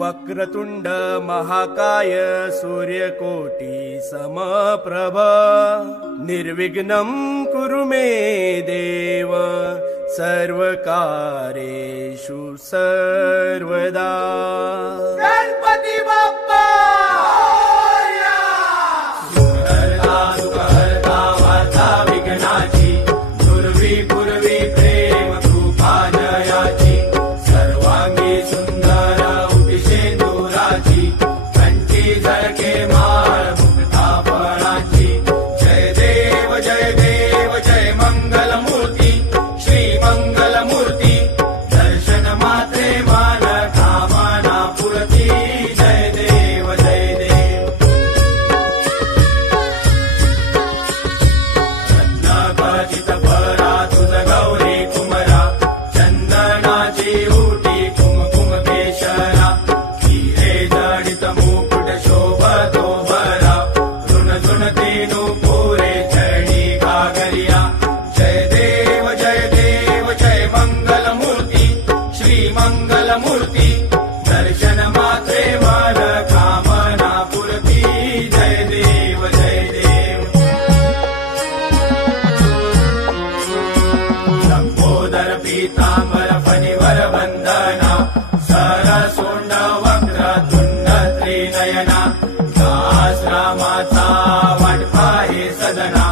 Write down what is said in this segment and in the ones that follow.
वक्रतुंड महाकाय सूर्यकोटी समप्रभ निर्विघ्नं कुरु मे देव सर्वकार्येषु सर्वदा। गणपती बाप्पा सुखहर्ता सुखहर्ता वार्ता विघ्नाची पूर्वी पूर्वी प्रेम कृपा जयाची सर्वांगी सुंदर उपिशेंदुराची कंठी झळके माळ मुक्ता फळाची जय देव जय देव जय मंगल मूर्ती श्री मंगल मूर्ती दर्शन मात्रे मान कामना पुरती जय देव जय देव। रत्नाखचित परा तुझ गौरी कुमरा चंदनाची उटी कुमकुम केशरा हिरे जडित मुकुट शोभतो बरा झुण झुण तेनु पुरे चरणी घागरिया जय देव जय देव जय मंगल मूर्ती श्री मंगल मूर्ती दर्शन मात्रे मन कामना पुरती जय देव जय देव। लंबोदर पीतांबर फणिवर वंदना सरसोंड वक्र तुंड त्रिनयना दास रामाचा वाटपा हे सदना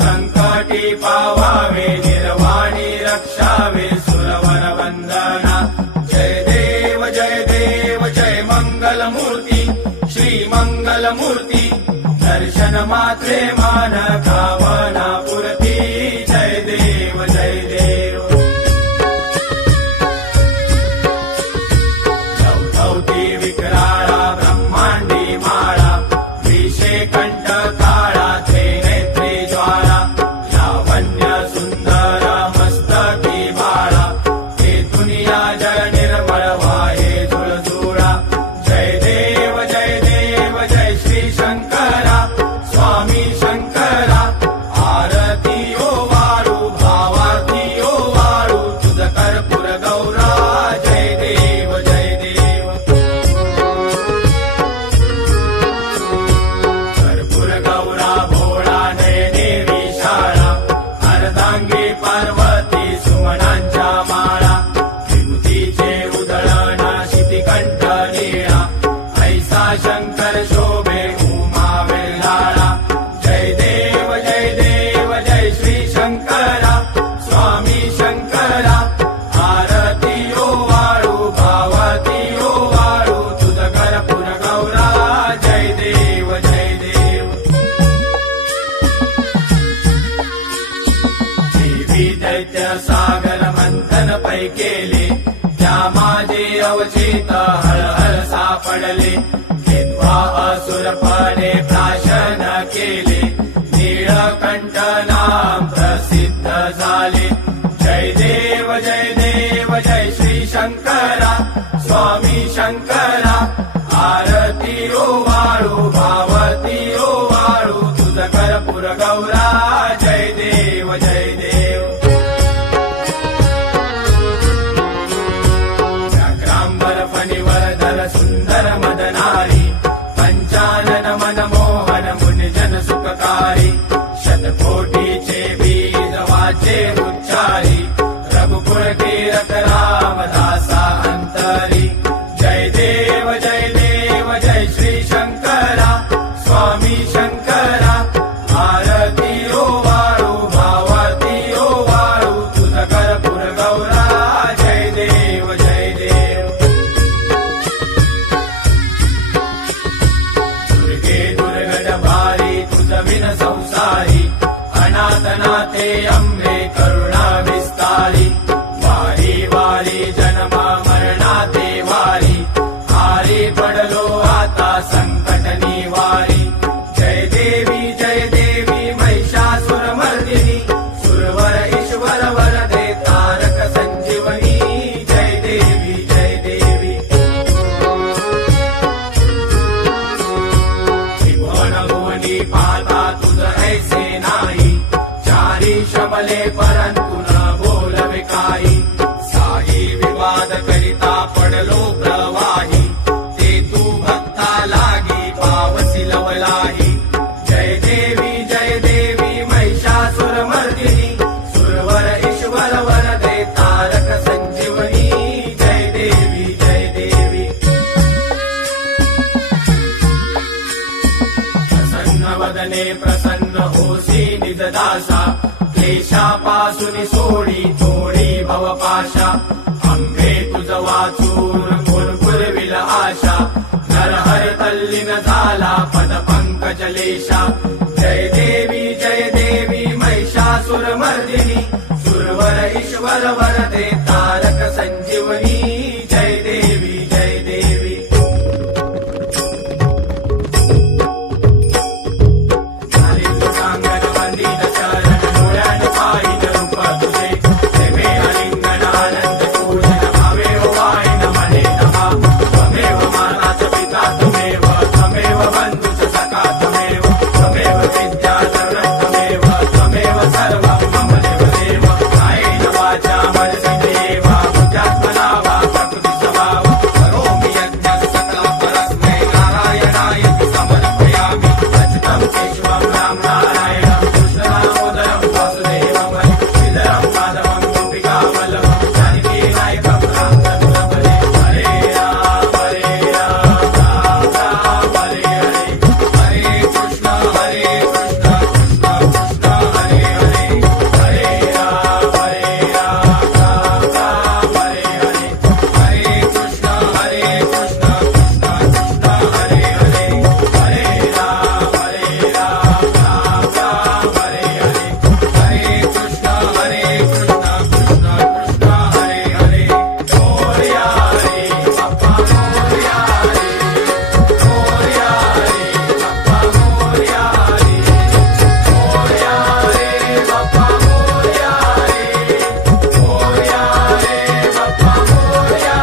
संकटी पावावे निर्वाणी रक्षावे सुरवर वंदना जय देव जय देव जय मंगल मूर्ती श्री मंगल मूर्ती दर्शन मात्रे मान कामना पुरती जय देव जय देव। चौथौती विकराळा ब्रह्मांडी माळा विषे कंठ काळा त्रिनेत्री ज्वाळा लावण्य सुंदर मस्तकी बाळा हे दुनिया जय निर्मळ वाहे झुळझुळा जय देव जय देव जय श्री शंकरा स्वामी शंकरा आरती ओ वाळू भावाती ओ वाळू तुझ कर्पूर गौरा जय देव जय देव। कर्पूर गौरा भोळा नयने विशाळा अर्धांगी पार्वती सुमनांच्या माळा विभूतीचे उधळण शितिकंठ नीळा ऐसा शंकर शोभे उमा वेल्हाळा जय देव जय देव जय श्री शंकरा स्वामी शंकरा आरती ओ वाळू भावती ओ वाळू तुझ कर्पूर गौरा जय देव जय देव। देवी दैत्य सागर मंथन पै केले त्या माझे अवचित हळहळ सापडले केव्हा असुरपणे प्राशन केले नीळकंठ नाम प्रसिद्ध झाले जय देव जय देव जय श्री शंकरा स्वामी शंकरा आरती ओ वाळू भावती ओ वाळू तुझ कर्पूर गौरा जय देव जय देव। व्याघ्रांबर फणिवरधर सुंदर मदनारी पंचानन मनमोहन मुनिजन सुखकारी शतकोटीचे बीज वाचे उच्चारी रघुकुल कीरत रामदासा अंतरी जय देव जय देव जय श्री शंकरा स्वामी शंकरा आरती ओ वाळू भावती ओ वाळू तुझ कर्पूर गौरा जय देव जय देव। दुर्गे दुर्गड भारी तुझ विन संसारी अनाथनाथे अंबे करुणा विस्तारी वारी वारी जन्म मरणाते वारी हारी पडलो आता संकट निवारी जय देवी महिषासुरमर्दिनी सुरवर ईश्वर वरदे तारक संजीवनी जय देवी जय देवी। त्रिभुवन भुवनी पाता तुझ ऐसे नाही चारी शमले परंतु न बोलवे काही साई विवाद करिता पडलो प्रवाही जय देवी महिषासुरमर्दिनी सुरवर ईश्वर वरदे तारक संजीवनी जय देवी प्रसन्न वदने प्रसन्न होसी निजदासा क्लेशापासून सोडी तोडी भवपाशा अंबे तुझ वाचून पुरविल आशा नरहर तल्लीन झाला पद पंकजलेशा जय देवी महिषासुरमर्दिनी सुरवर ईश्वर वरदे तारक संजीवनी जय देवी सांगन वंदित चरण डोळ्यान पाहिन रूप तुझे प्रेमे आलिंगन आनंद पूजन भावे वायन मने नमः त्वमेव माताच पिता त्वमेव त्वमेव बंधुच सखा त्वमेव विद्याधर त्वमेव सर्वं मम देवदेव कायेन वाचा मनसेवा बुद्ध्यात्मना वा प्रकृति स्वभाव करोमि यज्ञं सकलं परस्मै नारायणाय समर्पयामि अच्युतं केशवं राम नारायणं कृष्णदामोदरं वासुदेवं श्रीधरं माधवं गोपिकावल्लभं जानकीनायकं रामचन्द्रं हरे राम राम राम हरे हरे कृष्ण कृष्ण कृष्ण हरे हरे हरे राम राम राम हरे हरे कृष्ण कृष्ण कृष्ण हरे हरे हरे राम राम राम हरे हरे कृष्ण कृष्ण कृष्ण हरे हरे मोरया रे बाप्पा मोरया रे मोरया रे बाप्पा मोरया रे मोरया रे बाप्पा मोरया रे मोरया रे बाप्पा मोरया रे मोरया रे बाप्पा मोरया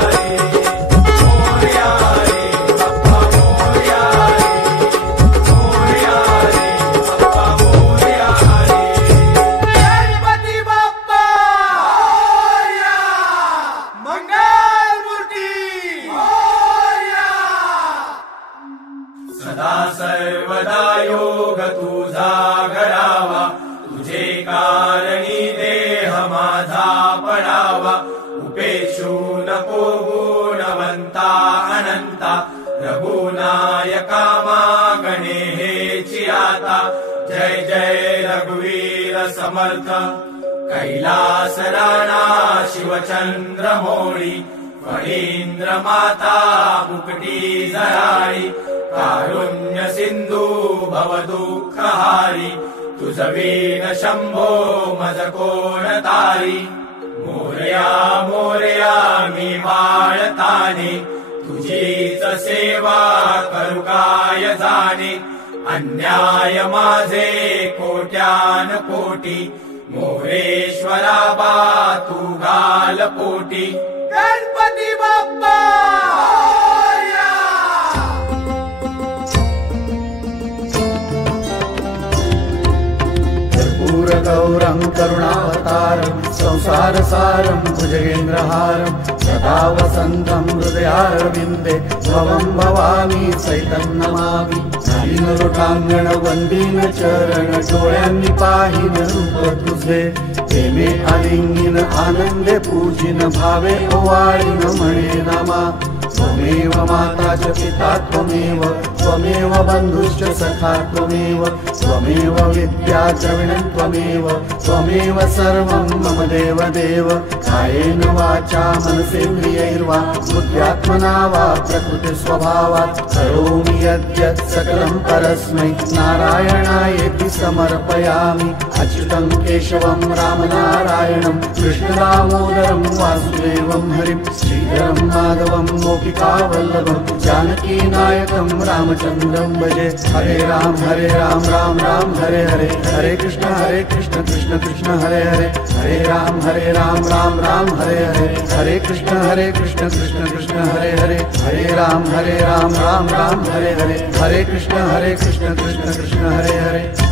रे मोरया रे बाप्पा मोरया गणपती बाप्पा मोरया मंगलमूर्ती मोरया सदा सर्वदा योग तुझा घडावा तुझे कारणी देह माझा पडावा उपेक्षू नको गुणवंता अनंता रघुनायका मागणे हेची आता जय जय रघुवीर समर्थ कैलास राणा शिवचंद्र मोळी फणींद्र माता मुकटी जराळी कारुण्य सिंधू भव दुःखहारी तुझ वीण शंभो मज कोण तारी मोरया मोरया मी बाळताने तुझीच सेवा करू काय जाणे अन्याय माझे कोट्यान कोटी मोरेश्वरा बा तू घाल पोटी गणपती बाप्पा मोरया कर्पूरगौरं करुणावतारं संसारसारं भुजगेन्द्रहारं सदा वसन्तं हृदयारविन्दे भवं भवामी सैतं नमामि दीनलोटांगण वंदीन चरण डोळ्यांनी पाहिन रूप तुझे प्रेमे आलिंगीन आनंदे पूजिन भावे ओवाळीन म्हणे नामा त्वमेव माता च पिता त्वमेव बंधुश्च सखा त्वमेव विद्या द्रविणं त्वमेव सर्वं मम देवदेव कायेन वाचा मनसेन्द्रियैर्वा बुद्ध्यात्मना वा प्रकृति स्वभावात् करोमि यद्यत् सकलं परस्मै नारायणायेति समर्पयामि अच्युतं केशवं रामनारायणं कृष्णदामोदरं वासुदेवं हरिं श्रीधरं माधवं गोपिकावल्लभं जानकीनायकं रामचन्द्रं भजे हरे राम राम राम हरे हरे हरे कृष्ण कृष्ण कृष्ण हरे हरे हरे राम राम हरे हरे हरे कृष्ण कृष्ण कृष्ण हरे हरे हरे राम राम राम हरे हरे हरे कृष्ण कृष्ण कृष्ण हरे हरे